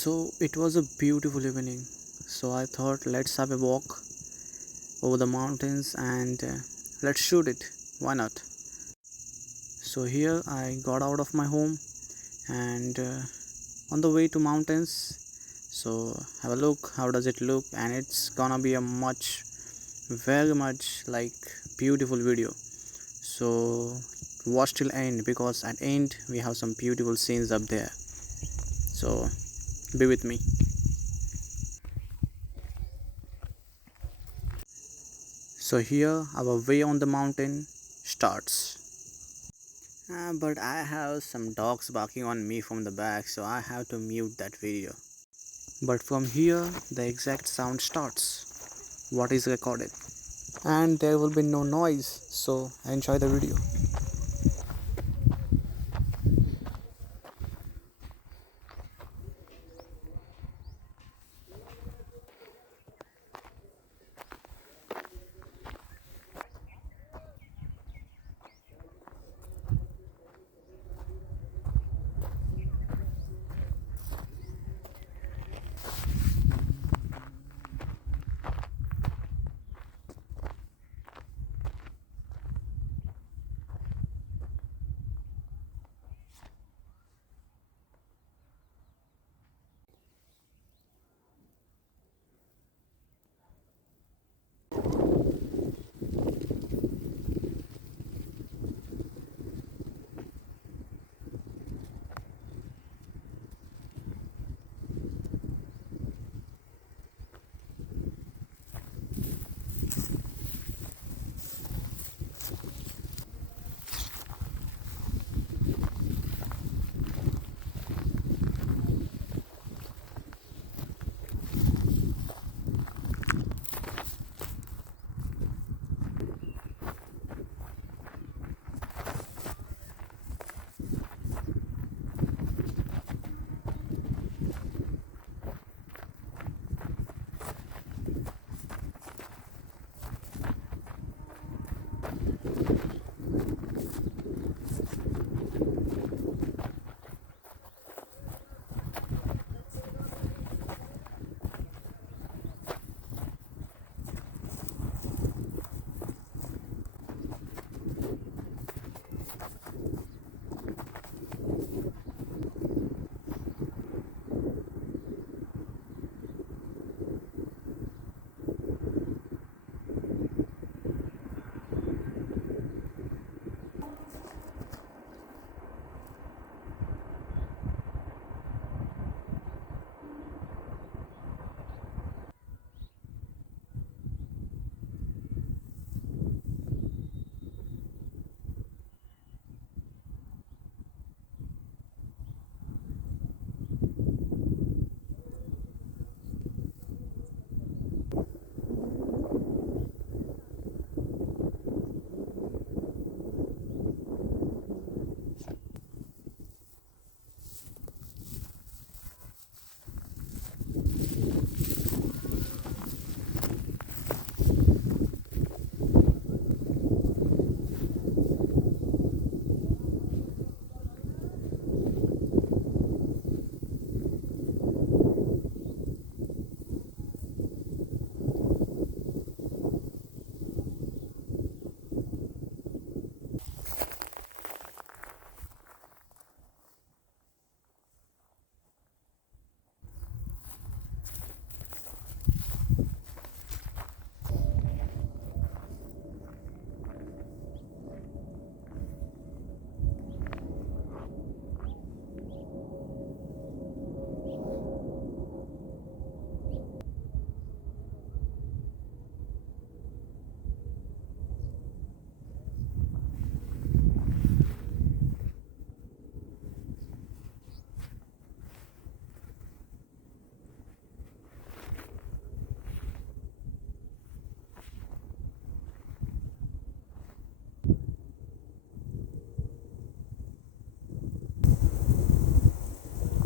So it was a beautiful evening. So I thought let's have a walk over the mountains and let's shoot it. Why not? So here I got out of my home and on the way to mountains. So have a look. How does it look? And it's gonna be a very much like beautiful video. So watch till end because at end we have some beautiful scenes up there. So be with me. So here our way on the mountain starts. But I have some dogs barking on me from the back, so I have to mute that video. But from here the exact sound starts. What is recorded. And there will be no noise, so enjoy the video.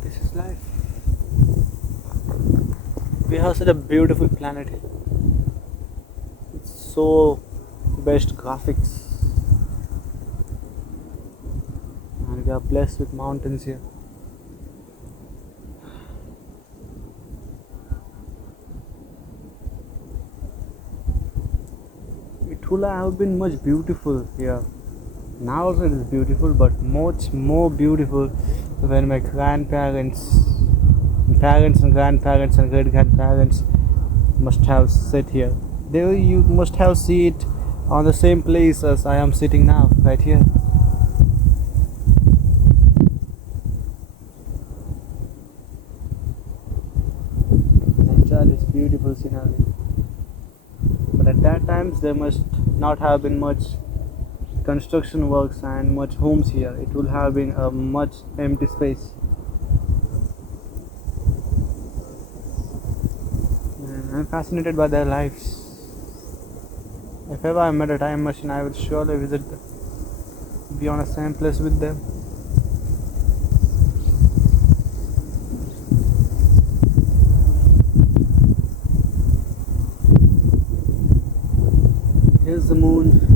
This is life. We have such a beautiful planet here. It's so best graphics. And we are blessed with mountains here. could have been much beautiful here. Now also it is beautiful, but much more beautiful when my parents and grandparents and great grandparents must have sit here. They you must have seen it on the same place as I am sitting now, right here. Enjoy this beautiful scenery. But at that times there must not have been much construction works and much homes here. It would have been a much empty space. And I'm fascinated by their lives. If ever I met a time machine, I would surely visit them, be on the same place with them. Here's the moon.